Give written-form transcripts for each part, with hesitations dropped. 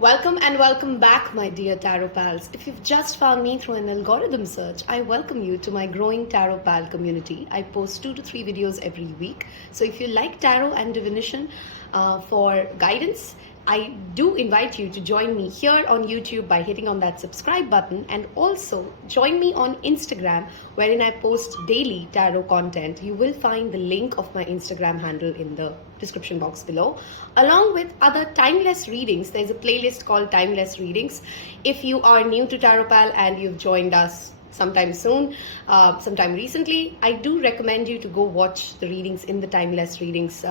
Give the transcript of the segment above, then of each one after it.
Welcome and welcome back, my dear Tarot Pals. If you've just found me through an algorithm search, I welcome you to my growing Tarot Pal community. I post 2 to 3 videos every week. So if you like tarot and divination for guidance, I do invite you to join me here on YouTube by hitting on that subscribe button, and also join me on Instagram wherein I post daily tarot content. You will find the link of my Instagram handle in the description box below, along with other timeless readings. There's a playlist called Timeless Readings. If you are new to Tarot Pal and you've joined us sometime soon, sometime recently, I do recommend you to go watch the readings in the Timeless Readings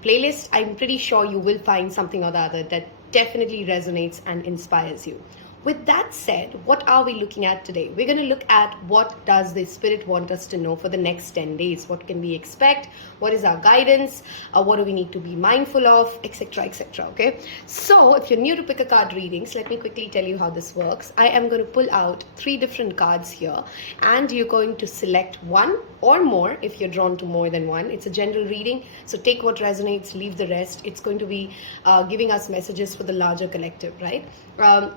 playlist. I'm pretty sure you will find something or the other that definitely resonates and inspires you. With that said, what are we looking at today? We're going to look at what does the Spirit want us to know for the next 10 days. What can we expect? What is our guidance? What do we need to be mindful of? Etc. etc. Okay. So if you're new to pick a card readings, let me quickly tell you how this works. I am going to pull out 3 different cards here, and you're going to select one or more if you're drawn to more than one. It's a general reading, so take what resonates, leave the rest. It's going to be giving us messages for the larger collective, right?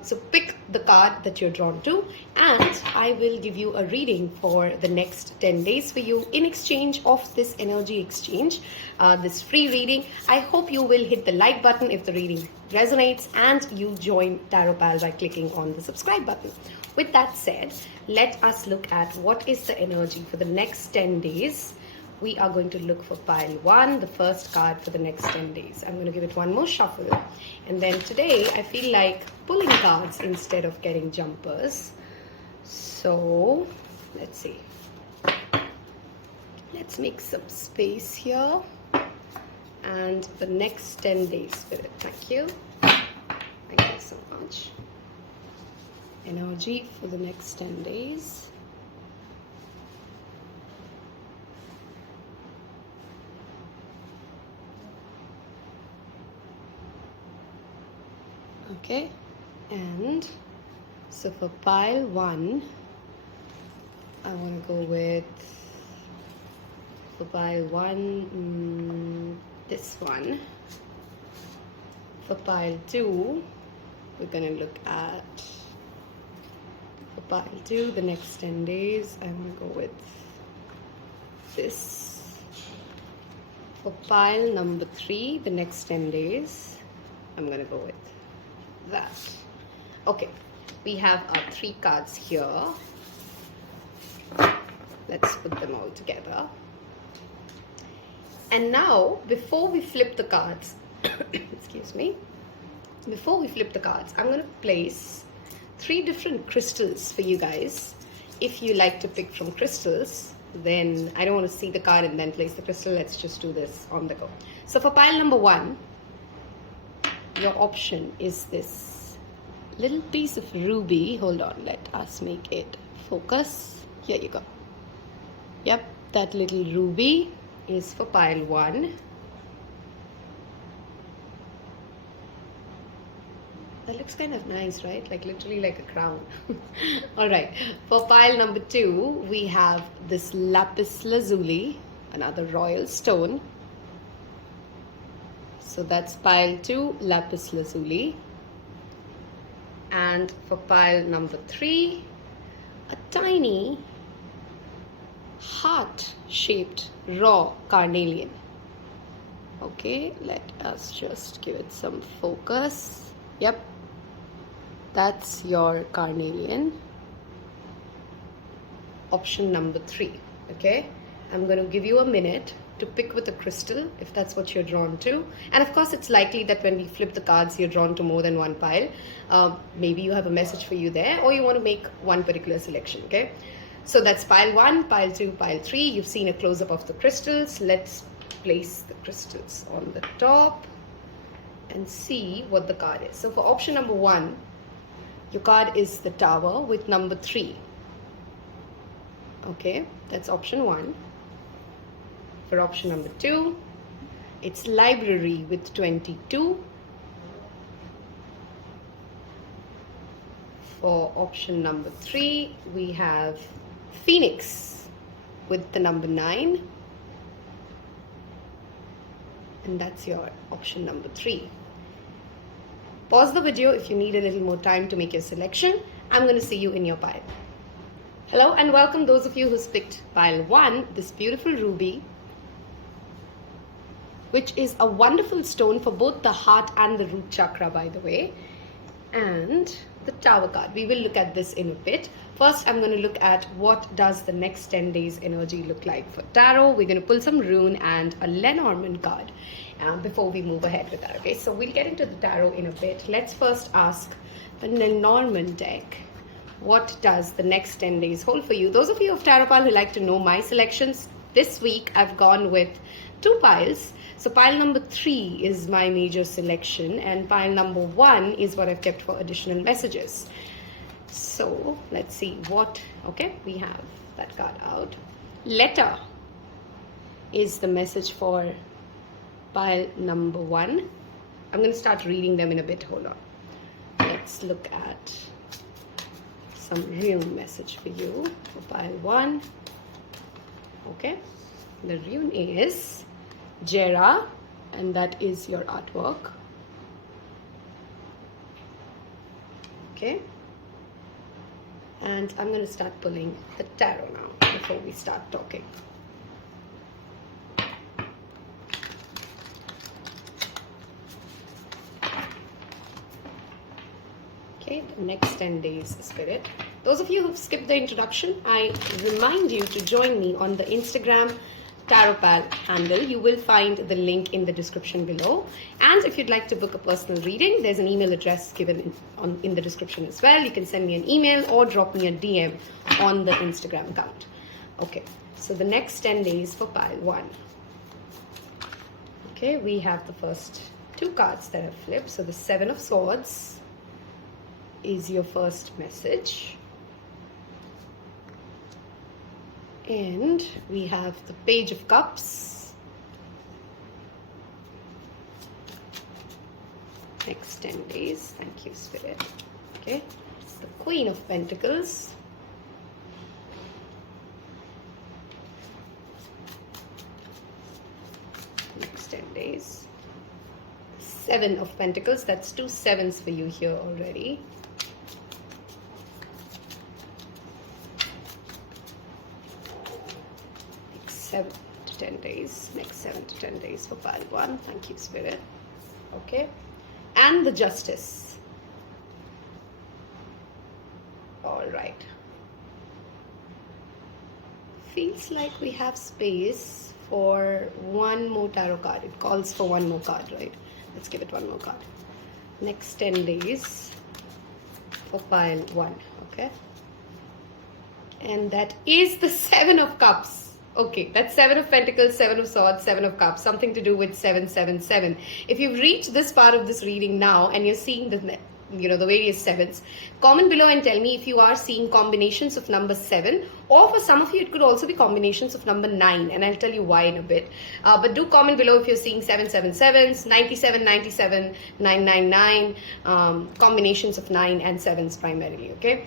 So pick the card that you're drawn to, and I will give you a reading for the next 10 days for you in exchange of this energy exchange, this free reading. I hope you will hit the like button if the reading resonates, and you join Tarot Pal by clicking on the subscribe button. With that said, let us look at what is the energy for the next 10 days. We are going to look for pile 1, the first card for the next 10 days. I'm going to give it one more shuffle. And then today, I feel like pulling cards instead of getting jumpers. So, let's see. Let's make some space here. And the next 10 days, Spirit. Thank you. Thank you so much. Energy for the next 10 days. Okay, and so for pile 1, I want to go with, for pile 1, this one. For pile 2, we're going to look at, for pile 2, the next 10 days, I want to go with this. For pile number 3, the next 10 days, I'm going to go with that. Okay, we have our 3 cards here. Let's put them all together. And now, before we flip the cards, excuse me, before we flip the cards, I'm going to place 3 different crystals for you guys. If you like to pick from crystals, then I don't want to see the card and then place the crystal. Let's just do this on the go. So for pile number 1, your option is this little piece of ruby. Hold on, let us make it focus. Here you go. Yep, that little ruby is for pile 1. That looks kind of nice, right? Like literally like a crown. All right, for pile number 2, we have this Lapis Lazuli, another royal stone. So that's pile 2, Lapis Lazuli. And for pile number 3, a tiny heart-shaped raw carnelian. Okay, let us just give it some focus. Yep, that's your carnelian. Option number 3. Okay, I'm going to give you a minute to pick with a crystal if that's what you're drawn to. And of course, it's likely that when we flip the cards, you're drawn to more than one pile. Maybe you have a message for you there, or you want to make one particular selection. Okay, so that's pile 1, pile 2, pile 3. You've seen a close-up of the crystals. Let's place the crystals on the top and see what the card is. So for option number 1, your card is the Tower with number 3. Okay, that's option 1. For option number 2, it's Library with 22. For option number 3, we have Phoenix with the number 9. And that's your option number 3. Pause the video if you need a little more time to make your selection. I'm going to see you in your pile. Hello and welcome those of you who's picked pile 1, this beautiful ruby, which is a wonderful stone for both the heart and the root chakra, by the way. And the Tower card. We will look at this in a bit. First, I'm going to look at what does the next 10 days energy look like for tarot. We're going to pull some rune and a Lenormand card before we move ahead with that. Okay, so we'll get into the tarot in a bit. Let's first ask the Lenormand deck. What does the next 10 days hold for you? Those of you of Taropal who like to know my selections, this week I've gone with 2 piles. So pile number 3 is my major selection and pile number 1 is what I've kept for additional messages. So let's see what, okay, we have that card out. Letter is the message for pile number 1. I'm going to start reading them in a bit. Hold on. Let's look at some rune message for you for pile 1. Okay, the rune is Jera, and that is your artwork. Okay, and I'm going to start pulling the tarot now before we start talking. Okay, the next 10 days, Spirit. Those of you who've skipped the introduction, I remind you to join me on the Instagram Taropal handle. You will find the link in the description below. And if you'd like to book a personal reading, there's an email address given in the description as well. You can send me an email or drop me a DM on the Instagram account. Okay, so the next 10 days for pile 1. Okay, we have the first 2 cards that have flipped. So the 7 of Swords is your first message. And we have the Page of Cups. Next 10 days. Thank you, Spirit. Okay. It's the Queen of Pentacles. Next 10 days. 7 of Pentacles. That's 2 sevens for you here already. Next 7 to 10 days. Next 7 to 10 days for pile 1. Thank you, Spirit. Okay. And the Justice. All right. Feels like we have space for one more tarot card. It calls for one more card, right? Let's give it one more card. Next 10 days for pile 1. Okay. And that is the 7 of Cups. Okay, that's 7 of Pentacles, 7 of Swords, 7 of Cups, something to do with 777. If you've reached this part of this reading now and you're seeing the various sevens, comment below and tell me if you are seeing combinations of number 7, or for some of you it could also be combinations of number 9, and I'll tell you why in a bit. But do comment below if you're seeing 777s, 97, 97, 999, combinations of 9 and 7s primarily, okay?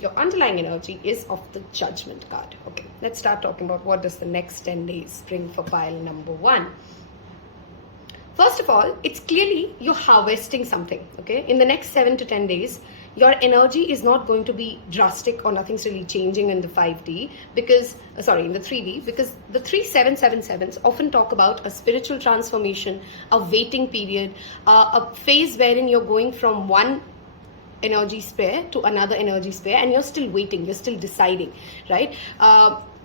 Your underlying energy is of the Judgment card. Okay, let's start talking about what does the next 10 days bring for pile number 1. First of all, it's clearly you're harvesting something, okay? In the next 7 to 10 days, your energy is not going to be drastic or nothing's really changing in the 5D because, in the 3D, because the 3777s often talk about a spiritual transformation, a waiting period, a phase wherein you're going from one energy sphere to another energy sphere and you're still waiting, you're still deciding, right?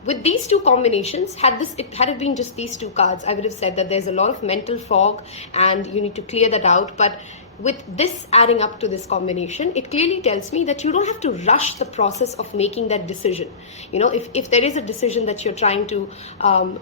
With these 2 combinations, had it been just these 2 cards, I would have said that there's a lot of mental fog and you need to clear that out. But with this adding up to this combination, it clearly tells me that you don't have to rush the process of making that decision. You know, if there is a decision that you're trying to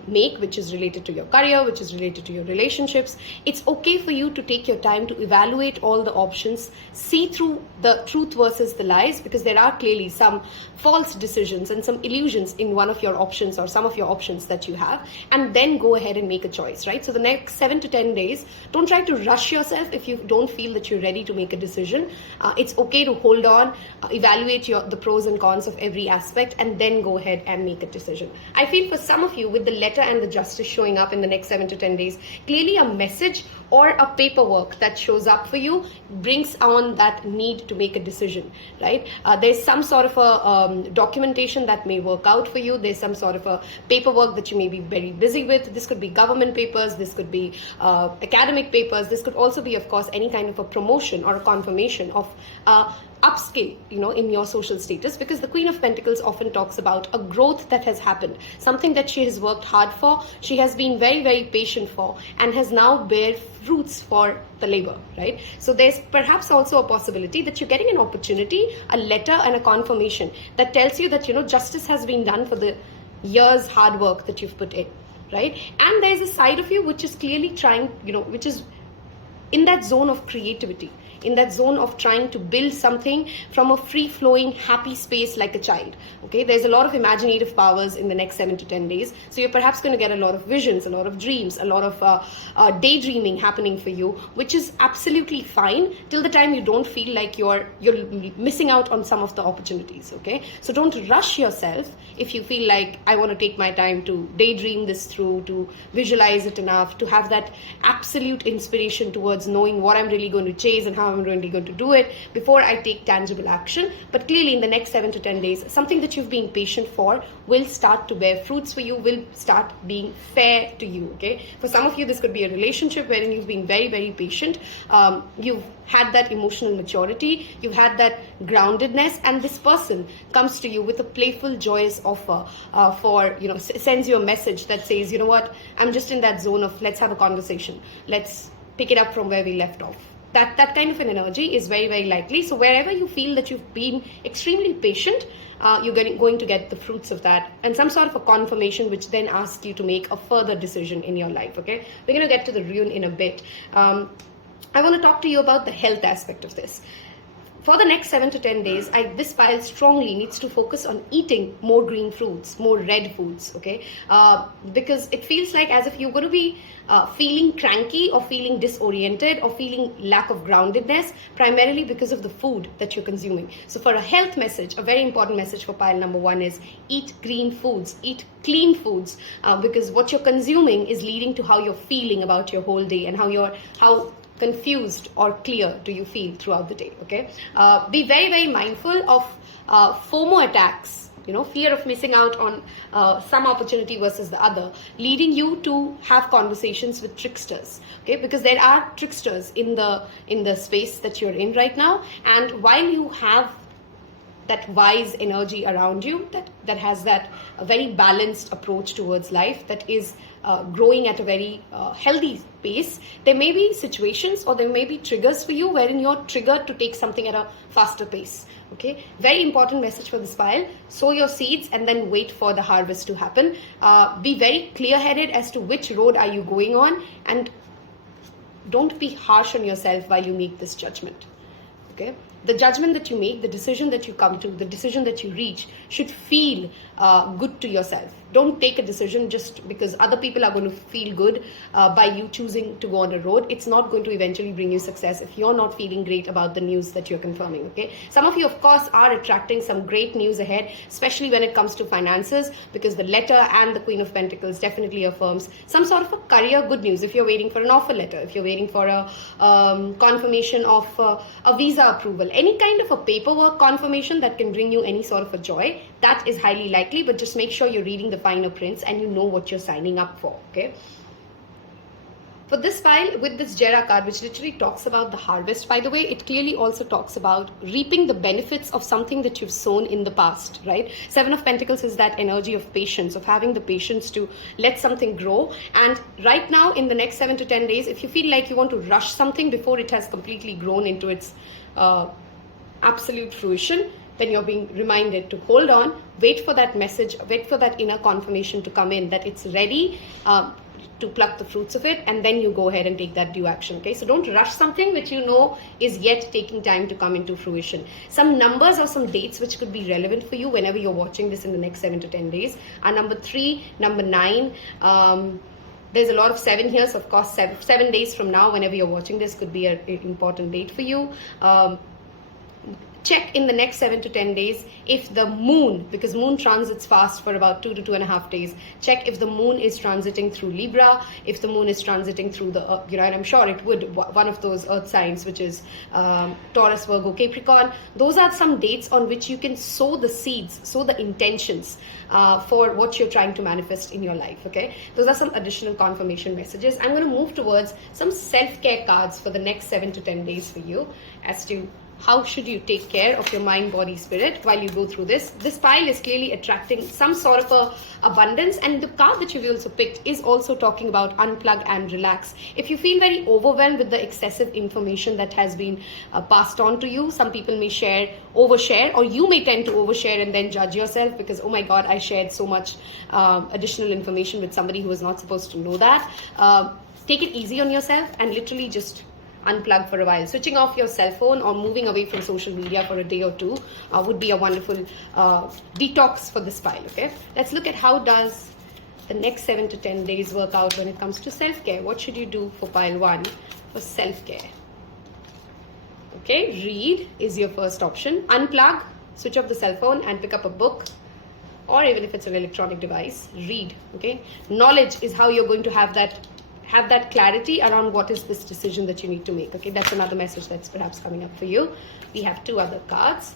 make, which is related to your career, which is related to your relationships, it's okay for you to take your time to evaluate all the options, see through the truth versus the lies, because there are clearly some false decisions and some illusions in one of your options or some of your options that you have, and then go ahead and make a choice, right? So the next 7 to 10 days, don't try to rush yourself if you don't feel feel that you're ready to make a decision, it's okay to hold on, evaluate the pros and cons of every aspect, and then go ahead and make a decision. I feel for some of you, with the letter and the justice showing up in the next 7 to 10 days, clearly a message or a paperwork that shows up for you brings on that need to make a decision, right? There's some sort of a documentation that may work out for you. There's some sort of a paperwork that you may be very busy with. This could be government papers, this could be academic papers, this could also be, of course, any kind of a promotion or a confirmation of upskill, in your social status, because the Queen of Pentacles often talks about a growth that has happened, something that she has worked hard for, she has been very, very patient for, and has now bear fruits for the labor, right? So there's perhaps also a possibility that you're getting an opportunity, a letter and a confirmation that tells you that, justice has been done for the years hard work that you've put in, right? And there's a side of you which is clearly trying, which is in that zone of creativity, in that zone of trying to build something from a free-flowing, happy space like a child. Okay, there's a lot of imaginative powers in the next 7 to 10 days. So you're perhaps going to get a lot of visions, a lot of dreams, a lot of daydreaming happening for you, which is absolutely fine till the time you don't feel like you're missing out on some of the opportunities. Okay, so don't rush yourself if you feel like, I want to take my time to daydream this through, to visualize it enough, to have that absolute inspiration towards knowing what I'm really going to chase and how I'm really going to do it before I take tangible action. But clearly in the next 7 to 10 days, something that you've been patient for will start to bear fruits for you, will start being fair to you. Okay, for some of you, this could be a relationship wherein you've been very, very patient. You've had that emotional maturity, you've had that groundedness, and this person comes to you with a playful, joyous offer sends you a message that says, you know what, I'm just in that zone of, let's have a conversation, let's pick it up from where we left off. That kind of an energy is very, very likely. So wherever you feel that you've been extremely patient, you're going to get the fruits of that, and some sort of a confirmation which then asks you to make a further decision in your life. Okay, we're going to get to the rune in a bit. I want to talk to you about the health aspect of this. For the next 7 to 10 days, this pile strongly needs to focus on eating more green fruits, more red foods, okay? Because it feels like as if you're going to be feeling cranky or feeling disoriented or feeling lack of groundedness, primarily because of the food that you're consuming. So for a health message, a very important message for pile number 1 is eat green foods, eat clean foods, because what you're consuming is leading to how you're feeling about your whole day and how confused or clear do you feel throughout the day. Okay, be very, very mindful of FOMO attacks, fear of missing out on some opportunity versus the other, leading you to have conversations with tricksters. Okay, because there are tricksters in the space that you're in right now, and while you have that wise energy around you that has that very balanced approach towards life, that is growing at a very healthy pace, there may be situations or there may be triggers for you wherein you're triggered to take something at a faster pace. Okay, very important message for this pile. Sow your seeds and then wait for the harvest to happen. Be very clear-headed as to which road are you going on, and don't be harsh on yourself while you make this judgment. Okay, the judgment that you make, the decision that you come to, the decision that you reach should feel good to yourself. Don't take a decision just because other people are going to feel good by you choosing to go on a road. It's not going to eventually bring you success if you're not feeling great about the news that you're confirming. Okay, some of you, of course, are attracting some great news ahead, especially when it comes to finances, because the letter and the Queen of Pentacles definitely affirms some sort of a career good news. If you're waiting for an offer letter, if you're waiting for a confirmation of a visa approval, any kind of a paperwork confirmation that can bring you any sort of a joy, that is highly likely. But just make sure you're reading the finer prints and you know what you're signing up for. Okay, for this file with this Jera card, which literally talks about the harvest, by the way, it clearly also talks about reaping the benefits of something that you've sown in the past, right? 7 of Pentacles is that energy of patience, of having the patience to let something grow. And right now in the next 7 to 10 days, if you feel like you want to rush something before it has completely grown into its absolute fruition, then you're being reminded to hold on, wait for that message, wait for that inner confirmation to come in that it's ready to pluck the fruits of it, and then you go ahead and take that due action. Okay, so don't rush something which you know is yet taking time to come into fruition. Some numbers or some dates which could be relevant for you whenever you're watching this in the next 7 to 10 days are number 3, number 9, There's a lot of 7 here, so of course 7 days from now, whenever you're watching this, could be an important date for you. Check in the next 7 to 10 days if the moon, because moon transits fast for about 2 to 2.5 days. Check if the moon is transiting through Libra, if the moon is transiting through the, and I'm sure it would, one of those earth signs, which is Taurus, Virgo, Capricorn. Those are some dates on which you can sow the seeds, sow the intentions for what you're trying to manifest in your life, okay? Those are some additional confirmation messages. I'm going to move towards some self-care cards for the next 7 to 10 days for you as to how should you take care of your mind, body, spirit while you go through this. This pile is clearly attracting some sort of a abundance, and the card that you've also picked is also talking about unplug and relax. If you feel very overwhelmed with the excessive information that has been passed on to you, some people may overshare, or you may tend to overshare and then judge yourself because, oh my God, I shared so much additional information with somebody who was not supposed to know that. Take it easy on yourself and literally just unplug for a while. Switching off your cell phone or moving away from social media for a day or two would be a wonderful detox for this pile, okay? Let's look at how does the next 7 to 10 days work out when it comes to self-care. What should you do for pile 1 for self-care? Okay, read is your first option. Unplug, switch off the cell phone and pick up a book, or even if it's an electronic device, read, okay? Knowledge is how you're going to have that clarity around what is this decision that you need to make, okay? That's another message that's perhaps coming up for you. We have 2 other cards.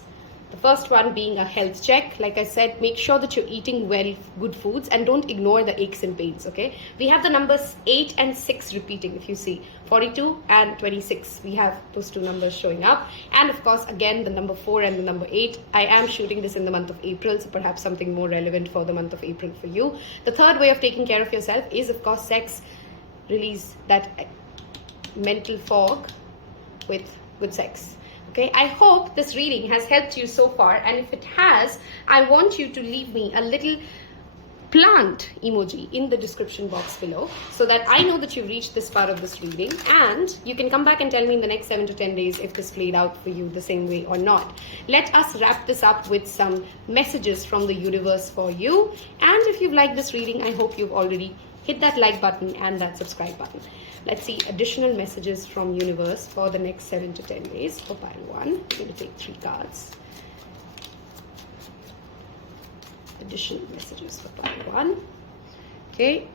The first one being a health check. Like I said, make sure that you're eating well, good foods, and don't ignore the aches and pains, okay? We have the numbers 8 and 6 repeating, if you see. 42 and 26. We have those 2 numbers showing up. And of course, again, the number 4 and the number 8. I am shooting this in the month of April, so perhaps something more relevant for the month of April for you. The third way of taking care of yourself is, of course, sex. Release that mental fog with good sex, okay? I hope this reading has helped you so far, and if it has, I want you to leave me a little plant emoji in the description box below so that I know that you've reached this part of this reading, and you can come back and tell me in the next 7 to 10 days if this played out for you the same way or not. Let us wrap this up with some messages from the universe for you, and if you've liked this reading, I hope you've already hit that like button and that subscribe button. Let's see additional messages from universe for the next 7 to 10 days for pile 1. We're going to take 3 cards. Additional messages for pile 1. Okay,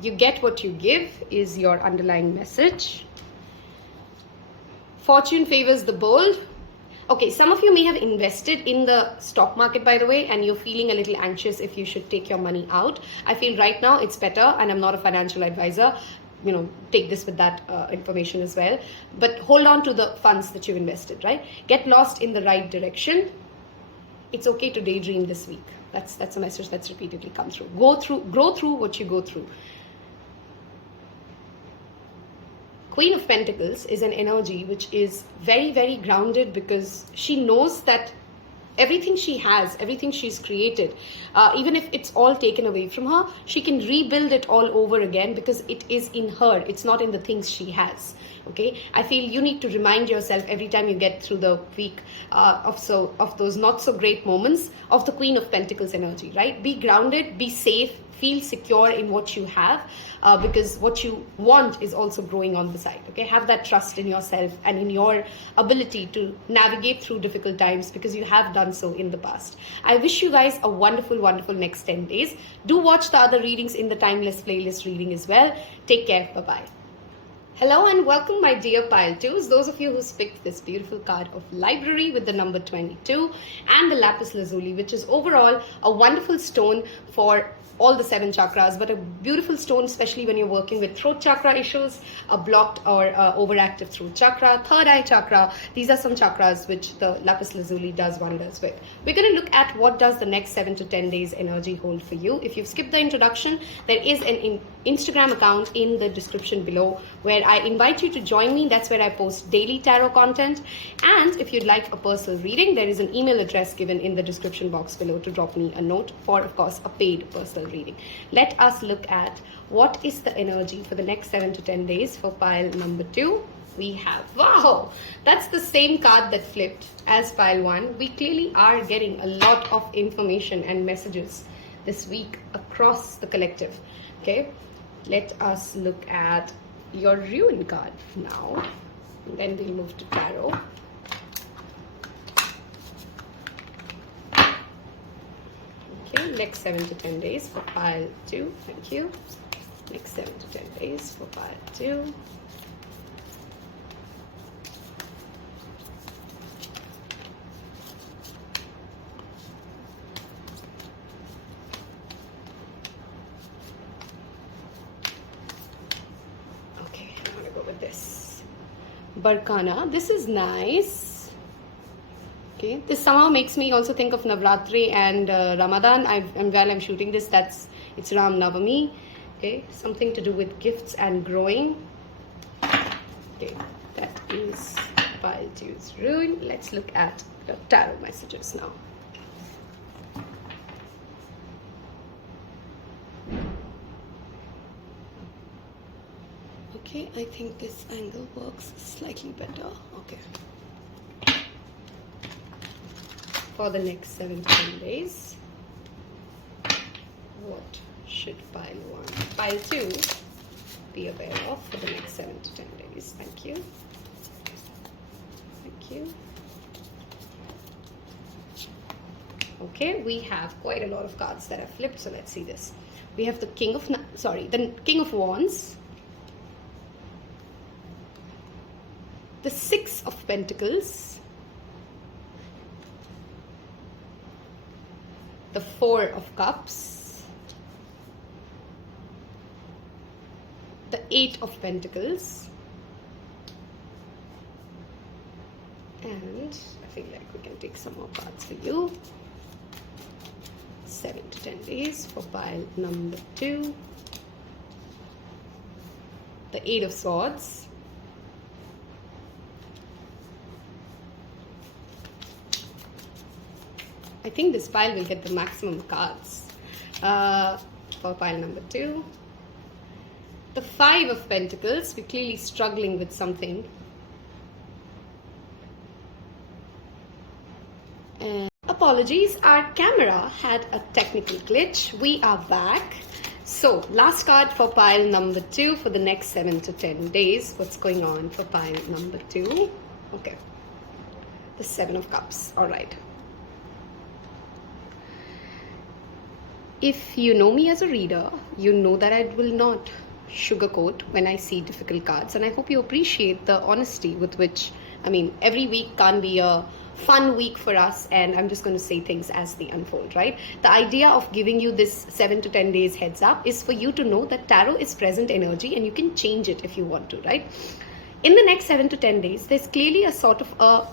you get what you give is your underlying message. Fortune favors the bold. Okay, some of you may have invested in the stock market, by the way, and you're feeling a little anxious if you should take your money out. I feel right now it's better, and I'm not a financial advisor. Take this with that information as well. But hold on to the funds that you've invested, right? Get lost in the right direction. It's okay to daydream this week. That's a message that's repeatedly come through. Grow through what you go through. Queen of Pentacles is an energy which is very, very grounded because she knows that everything she has, everything she's created, even if it's all taken away from her, she can rebuild it all over again because it is in her. It's not in the things she has. Okay, I feel you need to remind yourself every time you get through the week of those not so great moments of the Queen of Pentacles energy, right? Be grounded, be safe, feel secure in what you have, because what you want is also growing on the side. Okay, have that trust in yourself and in your ability to navigate through difficult times because you have done so in the past. I wish you guys a wonderful, wonderful next 10 days. Do watch the other readings in the Timeless playlist reading as well. Take care. Bye-bye. Hello and welcome, my dear pile 2s. Those of you who picked this beautiful card of library with the number 22 and the Lapis Lazuli, which is overall a wonderful stone for all the 7 chakras, but a beautiful stone, especially when you're working with throat chakra issues, a blocked or overactive throat chakra, third eye chakra. These are some chakras which the Lapis Lazuli does wonders with. We're going to look at what does the next 7 to 10 days energy hold for you. If you've skipped the introduction, there is an Instagram account in the description below where I invite you to join me. That's where I post daily tarot content. And if you'd like a personal reading, there is an email address given in the description box below to drop me a note for, of course, a paid personal reading. Let us look at what is the energy for the next 7 to 10 days for pile number 2. We have, wow, that's the same card that flipped as pile 1. We clearly are getting a lot of information and messages this week across the collective. Okay, Let us look at your ruin card now. And then we'll move to tarot. Okay, next 7 to 10 days for pile 2. Thank you. Next 7 to 10 days for pile 2. Okay, I'm gonna go with this. Barkana. This is nice. Okay, this somehow makes me also think of Navratri and Ramadan. While I'm shooting this, it's Ram Navami. Okay, something to do with gifts and growing. Okay, that is pile 2's ruin. Let's look at the tarot messages now. Okay, I think this angle works slightly better. Okay. For the next 7 to 10 days, what should pile 1, pile 2 be aware of for the next 7 to 10 days? Thank you. Thank you. Okay, we have quite a lot of cards that are flipped, so let's see this. We have the King of Wands, the 6 of Pentacles, the 4 of Cups, the 8 of Pentacles, and I feel like we can take some more cards for you. 7 to 10 days for pile number 2, the 8 of Swords, I think this pile will get the maximum cards for pile number 2. The 5 of Pentacles, we're clearly struggling with something. And apologies, our camera had a technical glitch. We are back. So, last card for pile number 2 for the next 7 to 10 days. What's going on for pile number 2? Okay. The 7 of Cups. All right. If you know me as a reader, you know that I will not sugarcoat when I see difficult cards, and I hope you appreciate the honesty with which, every week can't be a fun week for us, and I'm just going to say things as they unfold, right? The idea of giving you this 7 to 10 days heads up is for you to know that tarot is present energy and you can change it if you want to, right? In the next 7 to 10 days, there's clearly a sort of a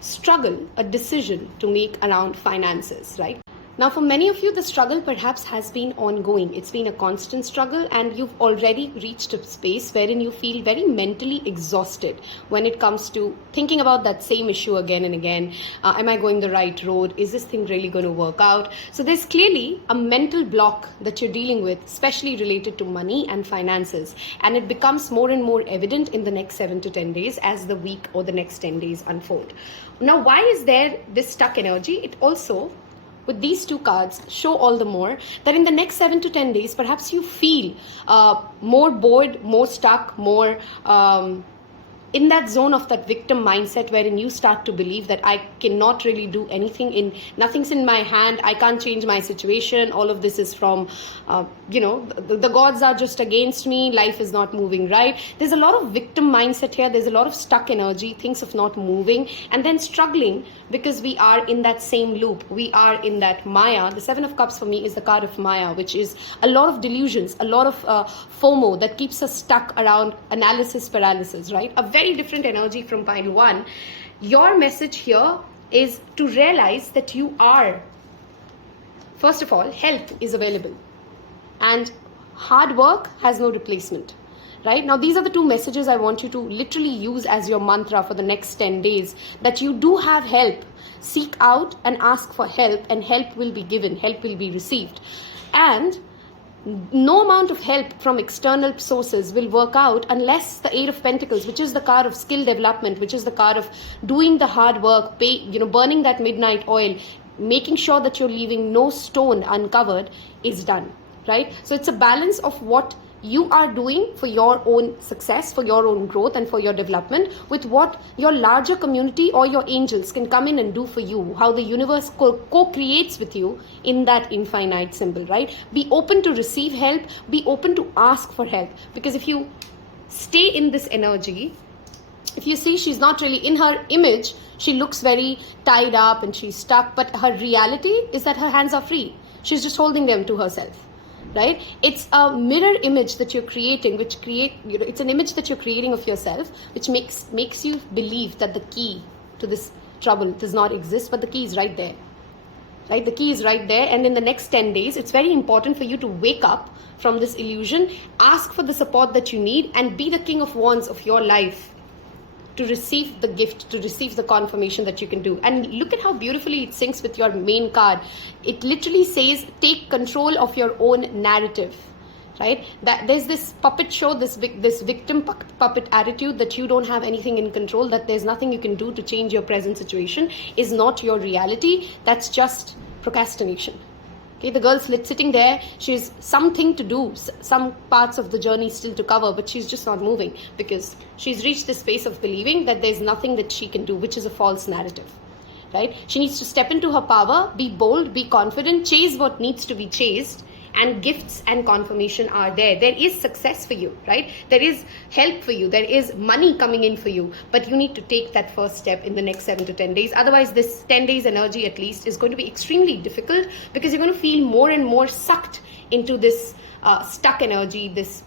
struggle, a decision to make around finances, right? Now, for many of you, the struggle perhaps has been ongoing. It's been a constant struggle, and you've already reached a space wherein you feel very mentally exhausted when it comes to thinking about that same issue again and again. Am I going the right road? Is this thing really going to work out? So there's clearly a mental block that you're dealing with, especially related to money and finances. And it becomes more and more evident in the next 7 to 10 days as the week or the next 10 days unfold. Now, why is there this stuck energy? It also, with these two cards, show all the more that in the next 7 to 10 days, perhaps you feel more bored, more stuck, more in that zone of that victim mindset wherein you start to believe that I cannot really do anything, nothing's in my hand, I can't change my situation, all of this is from, the gods are just against me, life is not moving right. There's a lot of victim mindset here, there's a lot of stuck energy, things of not moving, and then struggling because we are in that same loop, we are in that Maya. The 7 of Cups for me is the card of Maya, which is a lot of delusions, a lot of FOMO that keeps us stuck around analysis paralysis, right? A very different energy from pile 1. Your message here is to realize that you are, first of all, help is available and hard work has no replacement, right? Now, these are the two messages I want you to literally use as your mantra for the next 10 days, that you do have help. Seek out and ask for help, and help will be given, help will be received. And no amount of help from external sources will work out unless the 8 of Pentacles, which is the card of skill development, which is the card of doing the hard work, burning that midnight oil, making sure that you're leaving no stone uncovered, is done, right? So it's a balance of what you are doing for your own success, for your own growth, and for your development, with what your larger community or your angels can come in and do for you, how the universe co-creates with you in that infinite symbol, right? Be open to receive help, be open to ask for help, because if you stay in this energy, if you see, she's not really in her image, she looks very tied up and she's stuck, but her reality is that her hands are free. She's just holding them to herself, right? It's a mirror image that you're creating, it's an image that you're creating of yourself, which makes you believe that the key to this trouble does not exist, but the key is right there. Right? The key is right there, and in the next 10 days, it's very important for you to wake up from this illusion, ask for the support that you need, and be the king of wands of your life to receive the gift, to receive the confirmation that you can do. And look at how beautifully it syncs with your main card. It literally says, take control of your own narrative. Right? That there's this puppet show, this victim puppet attitude that you don't have anything in control, that there's nothing you can do to change your present situation, is not your reality. That's just procrastination. Okay, the girl's sitting there, she's something to do, some parts of the journey still to cover, but she's just not moving because she's reached this space of believing that there's nothing that she can do, which is a false narrative. Right? She needs to step into her power, be bold, be confident, chase what needs to be chased, and gifts and confirmation are there. There is success for you, right? There is help for you. There is money coming in for you. But you need to take that first step in the next 7 to 10 days. Otherwise, this 10 days energy at least is going to be extremely difficult, because you're going to feel more and more sucked into this stuck energy, this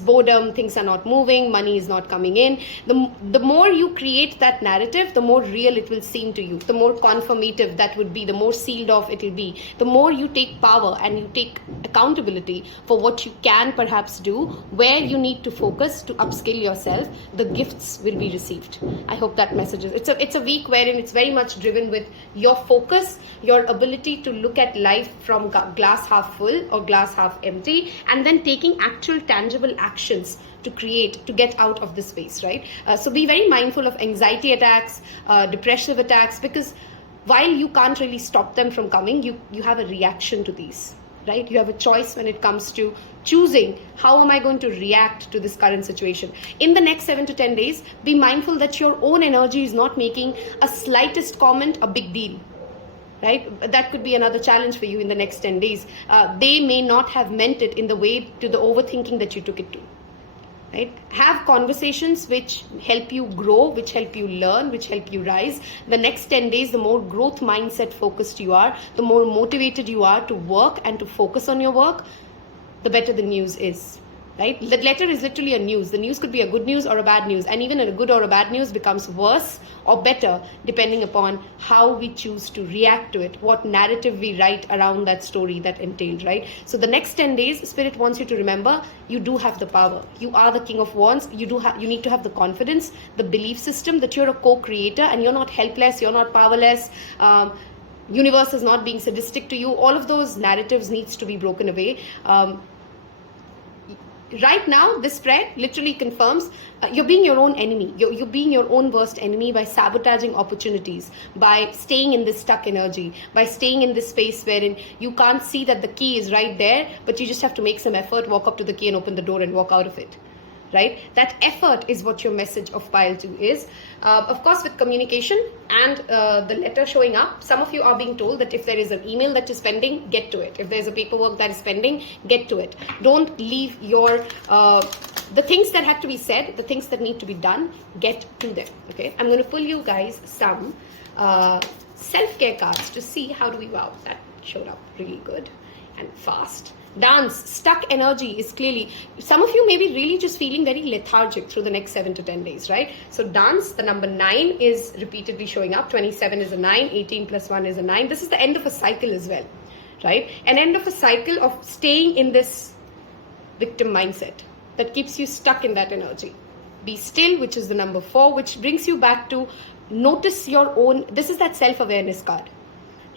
boredom, things are not moving, money is not coming in. The more you create that narrative, the more real it will seem to you, the more confirmative that would be, the more sealed off it will be. The more you take power and you take accountability for what you can perhaps do, where you need to focus to upskill yourself, the gifts will be received. I hope that message is, it's a week wherein it's very much driven with your focus, your ability to look at life from glass half full or glass half empty, and then taking actual tangible actions to get out of this space, right? So be very mindful of anxiety attacks, depressive attacks, because while you can't really stop them from coming, you have a reaction to these, right? You have a choice when it comes to choosing, how am I going to react to this current situation? In the next 7 to 10 days, be mindful that your own energy is not making a slightest comment a big deal. Right? That could be another challenge for you in the next 10 days. They may not have meant it in the way to the overthinking that you took it to. Right? Have conversations which help you grow, which help you learn, which help you rise. The next 10 days, the more growth mindset focused you are, the more motivated you are to work and to focus on your work, the better the news is. Right? The letter is literally a news. The news could be a good news or a bad news. And even a good or a bad news becomes worse or better depending upon how we choose to react to it, what narrative we write around that story that entailed, right? So the next 10 days, Spirit wants you to remember, you do have the power. You are the King of Wands. You need to have the confidence, the belief system that you're a co-creator and you're not helpless, you're not powerless. Universe is not being sadistic to you. All of those narratives needs to be broken away. Right now, this spread literally confirms you're being your own enemy. You're being your own worst enemy by sabotaging opportunities, by staying in this stuck energy, by staying in this space wherein you can't see that the key is right there, but you just have to make some effort, walk up to the key and open the door and walk out of it. Right? That effort is what your message of pile 2 is. Of course, with communication and the letter showing up, some of you are being told that if there is an email that is pending, get to it. If there's a paperwork that is pending, get to it. Don't leave your, the things that have to be said, the things that need to be done, get to them. Okay? I'm going to pull you guys some self-care cards to see how do we, wow, that showed up really good and fast. Dance, stuck energy is clearly, some of you may be really just feeling very lethargic through the next 7 to 10 days, right? So dance, the number 9 is repeatedly showing up. 27 is a 9, 18 plus 1 is a 9. This is the end of a cycle as well, right? An end of a cycle of staying in this victim mindset that keeps you stuck in that energy. Be still, which is the number 4, which brings you back to notice your own, this is that self-awareness card,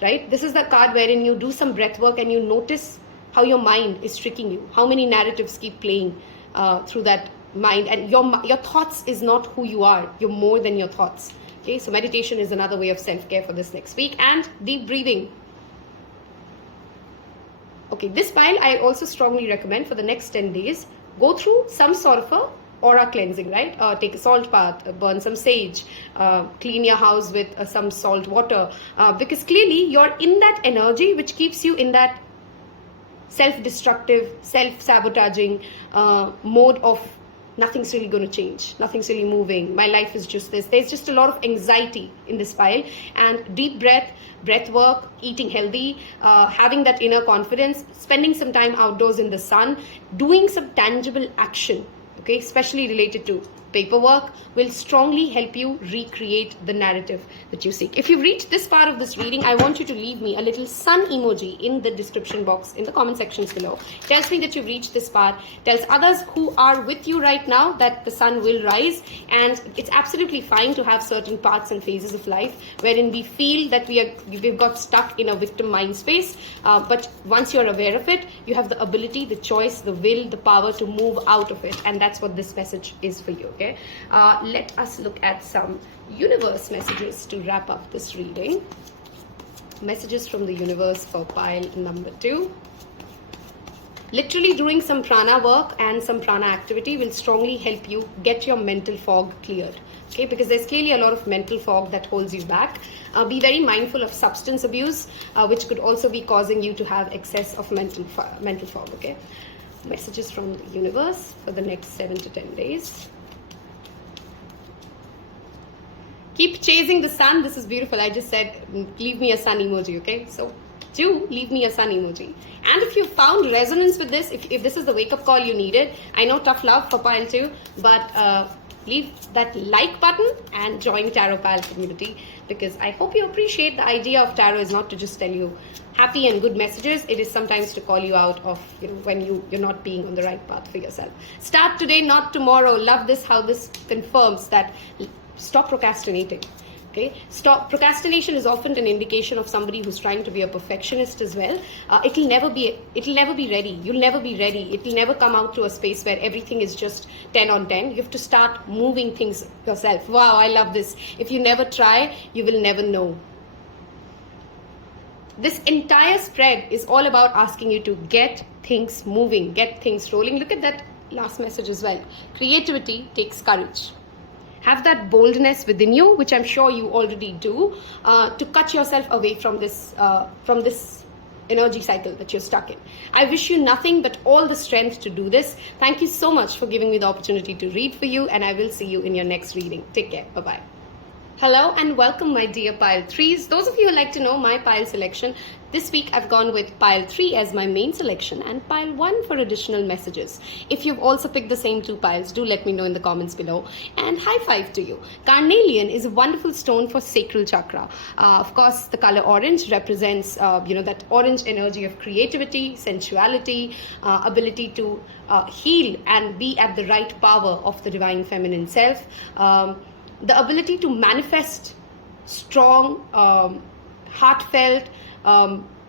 right? This is the card wherein you do some breath work and you notice how your mind is tricking you, how many narratives keep playing through that mind, and your thoughts is not who you are. You're more than your thoughts. Okay, so meditation is another way of self-care for this next week, and deep breathing. Okay, this pile I also strongly recommend for the next 10 days. go through some sort of a aura cleansing, right? Take a salt bath, burn some sage, clean your house with some salt water, because clearly you're in that energy which keeps you in that self-destructive, self-sabotaging mode of nothing's really going to change, nothing's really moving, my life is just this. There's just a lot of anxiety in this pile, and deep breath work, eating healthy, having that inner confidence, spending some time outdoors in the sun, doing some tangible action, okay, especially related to paperwork, will strongly help you recreate the narrative that you seek. If you've reached this part of this reading, I want you to leave me a little sun emoji in the description box, in the comment sections below. Tells me that you've reached this part, tells others who are with you right now that the sun will rise, and it's absolutely fine to have certain parts and phases of life wherein we feel that we've got stuck in a victim mind space, but once you're aware of it, you have the ability, the choice, the will, the power to move out of it, and that's what this message is for you. Okay, let us look at some universe messages to wrap up this reading. Messages from the universe for pile number 2. Literally doing some prana work and some prana activity will strongly help you get your mental fog cleared. Okay, because there's clearly a lot of mental fog that holds you back. Be very mindful of substance abuse, which could also be causing you to have excess of mental fog. Okay, messages from the universe for the next 7 to 10 days. Keep chasing the sun. This is beautiful. I just said, leave me a sun emoji, okay? So, do leave me a sun emoji. And if you found resonance with this, if this is the wake-up call you needed, I know tough love for pile 2, but leave that like button and join Taropal community, because I hope you appreciate the idea of tarot is not to just tell you happy and good messages. It is sometimes to call you out of, when you're not being on the right path for yourself. Start today, not tomorrow. Love this, how this confirms that. Stop procrastinating. Okay, procrastination is often an indication of somebody who's trying to be a perfectionist as well. It'll never be ready. You'll never be ready. It'll never come out to a space where everything is just 10 on 10. You have to start moving things yourself. Wow, I love this. If you never try, you will never know. This entire spread is all about asking you to get things moving, get things rolling. Look at that last message as well. Creativity takes courage. Have that boldness within you, which I'm sure you already do, to cut yourself away from this energy cycle that you're stuck in. I wish you nothing but all the strength to do this. Thank you so much for giving me the opportunity to read for you, and I will see you in your next reading. Take care. Bye-bye. Hello and welcome, my dear pile 3s. Those of you who like to know my pile selection, this week I've gone with pile 3 as my main selection and pile 1 for additional messages. If you've also picked the same 2 piles, do let me know in the comments below. And high five to you. Carnelian is a wonderful stone for sacral chakra. Of course, the color orange represents, that orange energy of creativity, sensuality, ability to heal and be at the right power of the divine feminine self. The ability to manifest strong, heartfelt,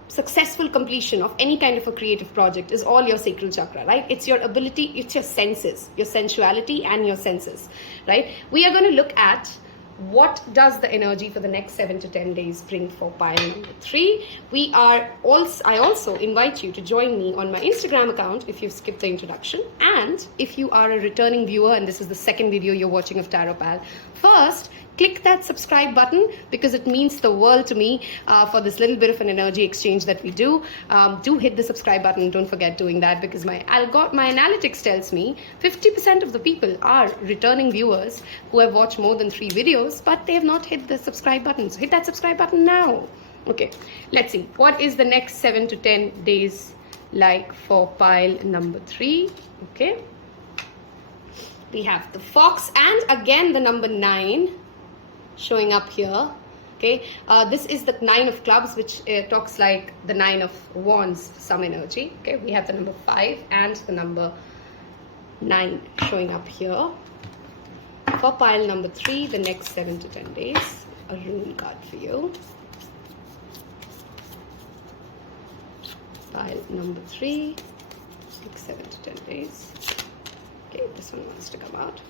successful completion of any kind of a creative project is all your sacral chakra, right? It's your ability, it's your senses, your sensuality and your senses, right? We are going to look at what does the energy for the next 7 to 10 days bring for pile number 3. I also invite you to join me on my Instagram account if you've skipped the introduction, and if you are a returning viewer and this is the second video you're watching of Taropal, first click that subscribe button because it means the world to me for this little bit of an energy exchange that we do. Do hit the subscribe button. Don't forget doing that, because my analytics tells me 50% of the people are returning viewers who have watched more than 3 videos, but they have not hit the subscribe button. So hit that subscribe button now. Okay, let's see. What is the next 7 to 10 days like for pile number 3? Okay. We have the fox and again the number 9 showing up here. Okay, this is the 9 of clubs, which talks like the 9 of wands, some energy. Okay, we have the number 5 and the number 9 showing up here. For pile number 3, the next 7 to 10 days, a rune card for you. Pile number 3, 6, 7 to 10 days. Okay, this one wants to come out.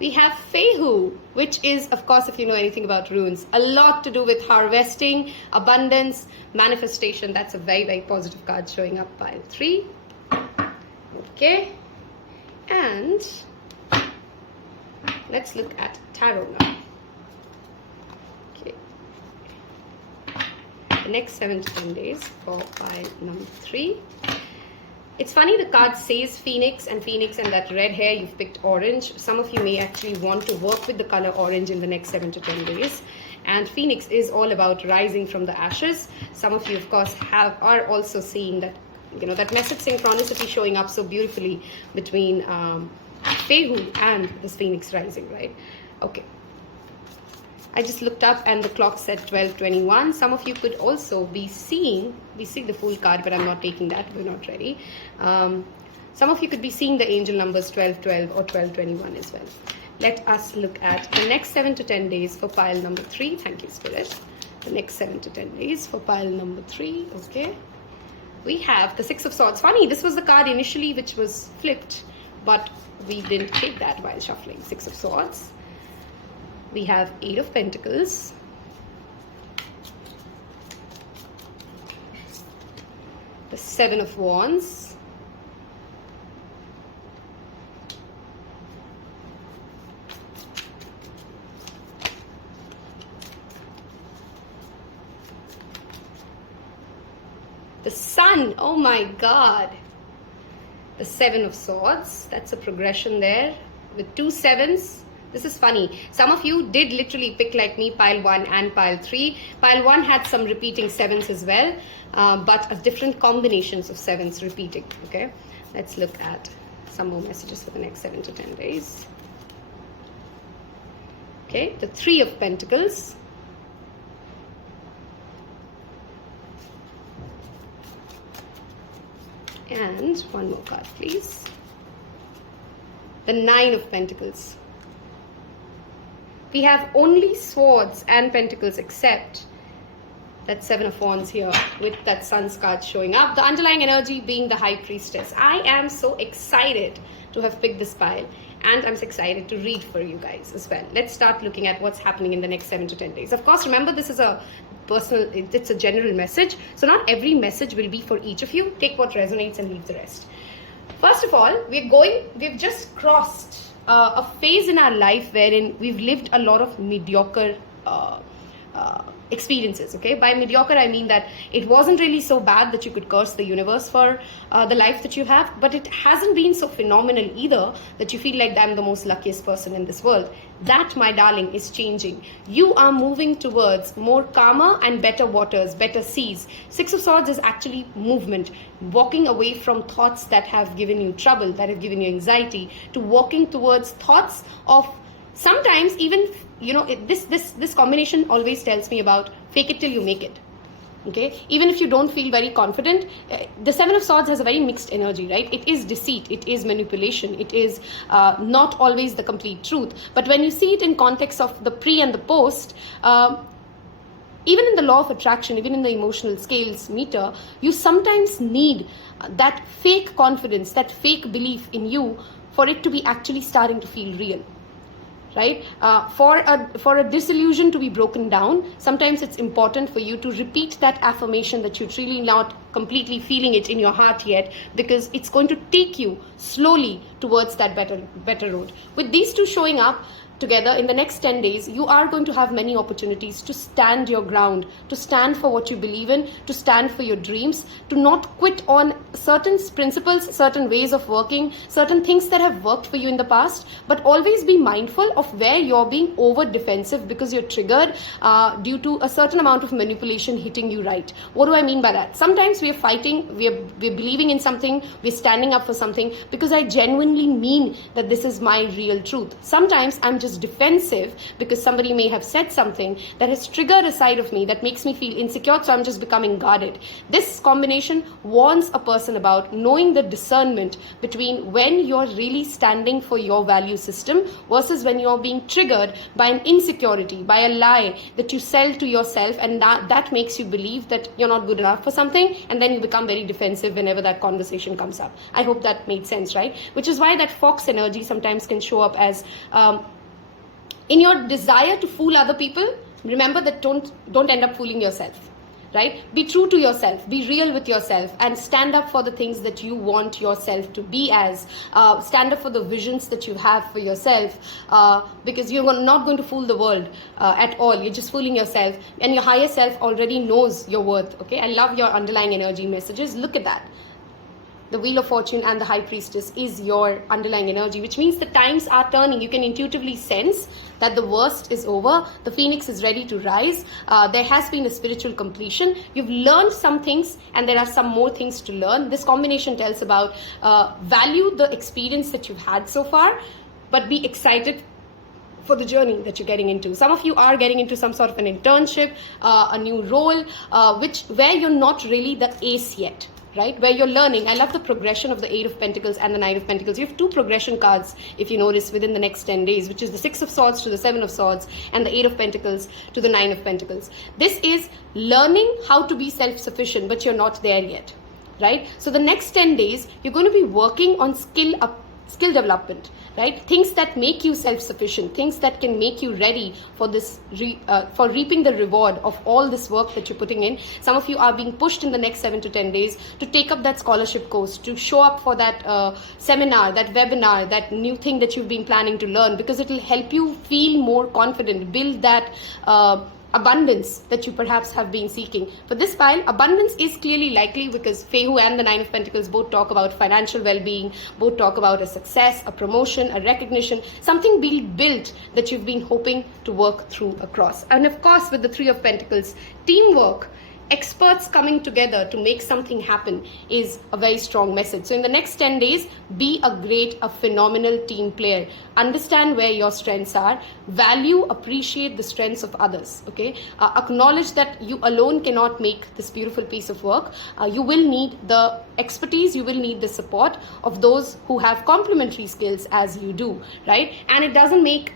We have Fehu, which is, of course, if you know anything about runes, a lot to do with harvesting, abundance, manifestation. That's a very, very positive card showing up, pile 3. Okay. And let's look at tarot now. Okay. The next 7 to 10 days for pile number 3. It's funny, the card says Phoenix and that red hair, you've picked orange. Some of you may actually want to work with the color orange in the next 7 to 10 days. And Phoenix is all about rising from the ashes. Some of you, of course, are also seeing that, that message synchronicity showing up so beautifully between Fehu and this Phoenix rising, right? Okay. I just looked up and the clock said 12:21. Some of you could also be seeing, we see the full card, but I'm not taking that, we're not ready. Some of you could be seeing the angel numbers 1212 or 1221 as well. Let us look at the next 7 to 10 days for pile number 3. Thank you, Spirit. The next 7 to 10 days for pile number 3. Okay. We have the 6 of Swords. Funny, this was the card initially which was flipped, but we didn't take that while shuffling. 6 of Swords. We have 8 of Pentacles. The 7 of Wands. The Sun. Oh my God. The 7 of Swords. That's a progression there with 2 sevens. This is funny. Some of you did literally pick like me pile 1 and pile 3. Pile 1 had some repeating 7s as well, but different combinations of 7s repeating. Okay, let's look at some more messages for the next 7 to 10 days. Okay, the 3 of Pentacles. And one more card, please. The 9 of Pentacles. We have only swords and pentacles except that 7 of Wands here with that Sun's card showing up. The underlying energy being the High Priestess. I am so excited to have picked this pile, and I'm so excited to read for you guys as well. Let's start looking at what's happening in the next 7 to 10 days. Of course, remember this is a personal, it's a general message. So not every message will be for each of you. Take what resonates and leave the rest. First of all, we've just crossed a phase in our life wherein we've lived a lot of mediocre experiences. Okay, by mediocre I mean that it wasn't really so bad that you could curse the universe for the life that you have, but it hasn't been so phenomenal either that you feel like I'm the most luckiest person in this world. That, my darling, is changing. You are moving towards more calmer and better waters, better seas. 6 of Swords is actually movement, walking away from thoughts that have given you trouble, that have given you anxiety, to walking towards thoughts of sometimes even, this combination always tells me about fake it till you make it. Okay, even if you don't feel very confident, the 7 of Swords has a very mixed energy, right? It is deceit, it is manipulation, it is not always the complete truth. But when you see it in context of the pre and the post, even in the law of attraction, even in the emotional scales meter, you sometimes need that fake confidence, that fake belief in you for it to be actually starting to feel real. Right? For a disillusion to be broken down, sometimes it's important for you to repeat that affirmation that you're really not completely feeling it in your heart yet, because it's going to take you slowly towards that better road. With these two showing up together in the next 10 days, you are going to have many opportunities to stand your ground, to stand for what you believe in, to stand for your dreams, to not quit on certain principles, certain ways of working, certain things that have worked for you in the past, but always be mindful of where you're being over defensive because you're triggered due to a certain amount of manipulation hitting you right. What do I mean by that? Sometimes we are fighting, we're believing in something, we're standing up for something because I genuinely mean that this is my real truth. Sometimes I'm just defensive because somebody may have said something that has triggered a side of me that makes me feel insecure, so I'm just becoming guarded. This combination warns a person about knowing the discernment between when you're really standing for your value system versus when you're being triggered by an insecurity, by a lie that you sell to yourself, and that makes you believe that you're not good enough for something, and then you become very defensive whenever that conversation comes up. I hope that made sense, right? Which is why that fox energy sometimes can show up as in your desire to fool other people. Remember that don't end up fooling yourself. right? Be true to yourself, be real with yourself, and stand up for the things that you want yourself to be as. Stand up for the visions that you have for yourself, because you're not going to fool the world at all. You're just fooling yourself, and your higher self already knows your worth. Okay, I love your underlying energy messages. Look at that. The Wheel of Fortune and the High Priestess is your underlying energy, which means the times are turning. You can intuitively sense that the worst is over. The phoenix is ready to rise. There has been a spiritual completion. You've learned some things, and there are some more things to learn. This combination tells about value the experience that you've had so far, but be excited for the journey that you're getting into. Some of you are getting into some sort of an internship, a new role, where you're not really the ace yet, right? Where you're learning. I love the progression of the Eight of Pentacles and the Nine of Pentacles. You have two progression cards, if you notice, within the next 10 days, which is the Six of Swords to the Seven of Swords and the Eight of Pentacles to the Nine of Pentacles. This is learning how to be self-sufficient, but you're not there yet, right? So the next 10 days, you're going to be working on skill development, right? Things that make you self-sufficient, things that can make you ready for this, for reaping the reward of all this work that you're putting in. Some of you are being pushed in the next 7 to 10 days to take up that scholarship course, to show up for that seminar, that webinar, that new thing that you've been planning to learn, because it will help you feel more confident, build that abundance that you perhaps have been seeking. For this pile, abundance is clearly likely because Fehu and the Nine of Pentacles both talk about financial well-being, both talk about a success, a promotion, a recognition, something being built that you've been hoping to work through across. And of course, with the Three of Pentacles, teamwork, experts coming together to make something happen is a very strong message. So in the next 10 days, be a phenomenal team player. Understand where your strengths are. Value, appreciate the strengths of others. Okay, acknowledge that you alone cannot make this beautiful piece of work. You will need the expertise, you will need the support of those who have complementary skills as you do, right? And it doesn't make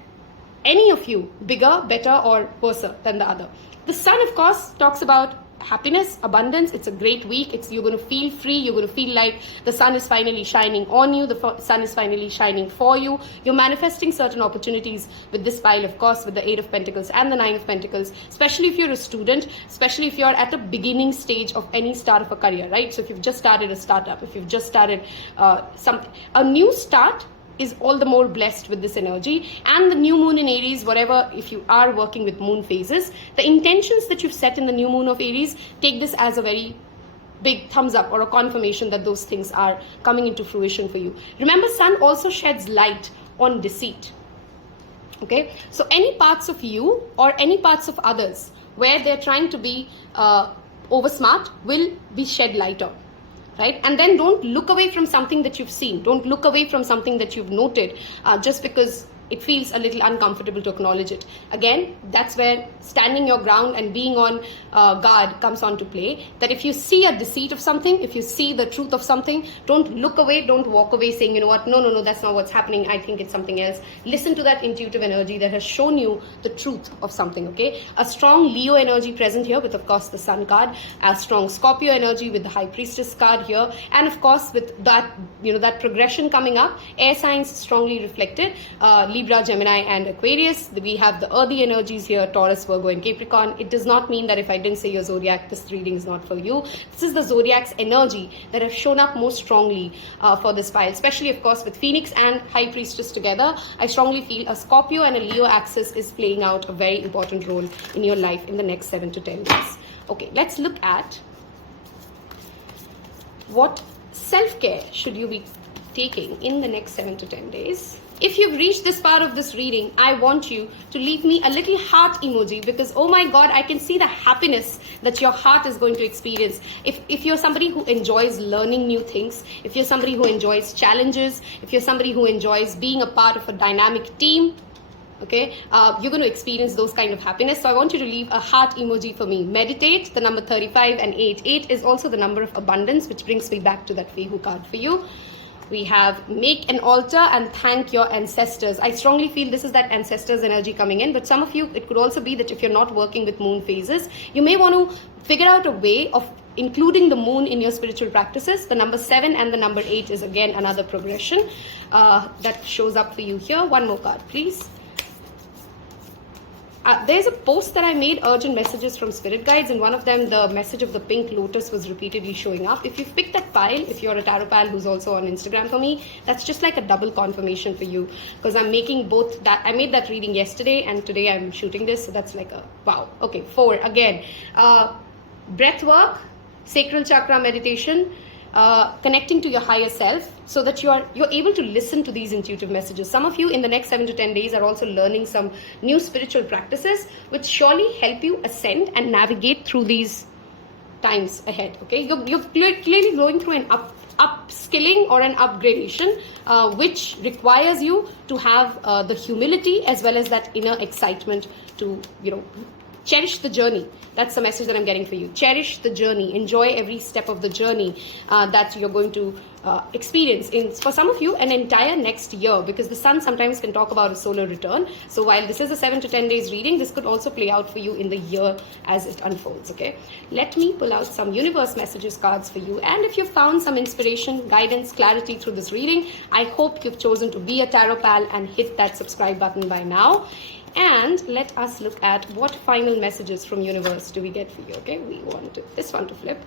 any of you bigger, better, or worse than the other. The Sun, of course, talks about happiness, abundance. It's a great week. You're going to feel free. You're going to feel like the sun is finally shining on you. The sun is finally shining for you. You're manifesting certain opportunities with this pile, of course, with the Eight of Pentacles and the Nine of Pentacles, especially if you're a student, especially if you're at the beginning stage of any start of a career, right? So if you've just started a startup, if you've just started a new start, is all the more blessed with this energy. And the new moon in Aries, whatever, if you are working with moon phases, the intentions that you've set in the new moon of Aries, take this as a very big thumbs up or a confirmation that those things are coming into fruition for you. Remember, sun also sheds light on deceit. Okay, so any parts of you or any parts of others where they're trying to be over smart will be shed light on. Right? And then don't look away from something that you've seen. Don't look away from something that you've noted just because it feels a little uncomfortable to acknowledge it. Again, that's where standing your ground and being on guard comes on to play. That if you see a deceit of something, if you see the truth of something, don't look away, don't walk away saying, you know what, no, that's not what's happening, I think it's something else. Listen to that intuitive energy that has shown you the truth of something, okay? A strong Leo energy present here with, of course, the Sun card, a strong Scorpio energy with the High Priestess card here, and of course, with that, you know, that progression coming up, air signs strongly reflected, Libra, Gemini, and Aquarius. We have the earthy energies here, Taurus, Virgo, and Capricorn. It does not mean that if I didn't say your zodiac, this reading is not for you. This is the zodiac's energy that have shown up most strongly for this file, especially, of course, with Phoenix and High Priestess together. I strongly feel a Scorpio and a Leo axis is playing out a very important role in your life in the next 7 to 10 days. Okay, let's look at what self-care should you be taking in the next 7 to 10 days. If you've reached this part of this reading, I want you to leave me a little heart emoji because, oh my God, I can see the happiness that your heart is going to experience. If you're somebody who enjoys learning new things, if you're somebody who enjoys challenges, if you're somebody who enjoys being a part of a dynamic team, okay, you're going to experience those kind of happiness. So I want you to leave a heart emoji for me. Meditate, the number 35 and 8. 8 is also the number of abundance, which brings me back to that Fehu card for you. We have make an altar and thank your ancestors. I strongly feel this is that ancestors energy coming in, but some of you, it could also be that if you're not working with moon phases, you may want to figure out a way of including the moon in your spiritual practices. The number 7 and the number 8 is again another progression that shows up for you here. One more card, please. There's a post that I made, urgent messages from spirit guides, and one of them, the message of the pink lotus was repeatedly showing up. If you've picked that pile, if you're a tarot pal who's also on Instagram for me, that's just like a double confirmation for you, because I'm making both that. I made that reading yesterday and today I'm shooting this, so that's like a wow. Okay, 4 again. Breath work, sacral chakra meditation, connecting to your higher self, so that you're able to listen to these intuitive messages. Some of you in the next 7 to 10 days are also learning some new spiritual practices which surely help you ascend and navigate through these times ahead. Okay, you're clearly going through an upskilling or an upgradation, which requires you to have the humility as well as that inner excitement to, cherish the journey. That's the message that I'm getting for you. Cherish the journey. Enjoy every step of the journey that you're going to experience. For some of you, an entire next year, because the sun sometimes can talk about a solar return. So while this is a 7 to 10 days reading, this could also play out for you in the year as it unfolds. Okay, let me pull out some universe messages cards for you. And if you found some inspiration, guidance, clarity through this reading, I hope you've chosen to be a tarot pal and hit that subscribe button by now. And let us look at what final messages from universe do we get for you. Okay, we want this one to flip.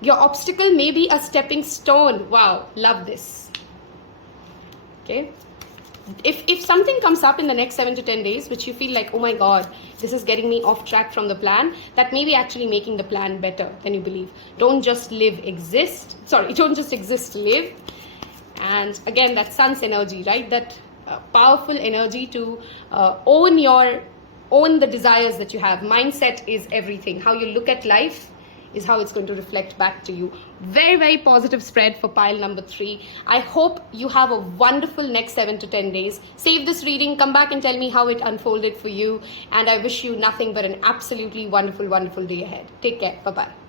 Your obstacle may be a stepping stone. Wow, love this. Okay, if something comes up in the next 7 to 10 days which you feel like, oh my god, this is getting me off track from the plan, that may be actually making the plan better than you believe. Don't just exist, live. And again, that sun's energy, right? That powerful energy to own the desires that you have. Mindset is everything. How you look at life is how it's going to reflect back to you. Very, very positive spread for pile number 3. I hope you have a wonderful next 7 to 10 days. Save this reading, come back and tell me how it unfolded for you, and I wish you nothing but an absolutely wonderful, wonderful day ahead. Take care. Bye-bye.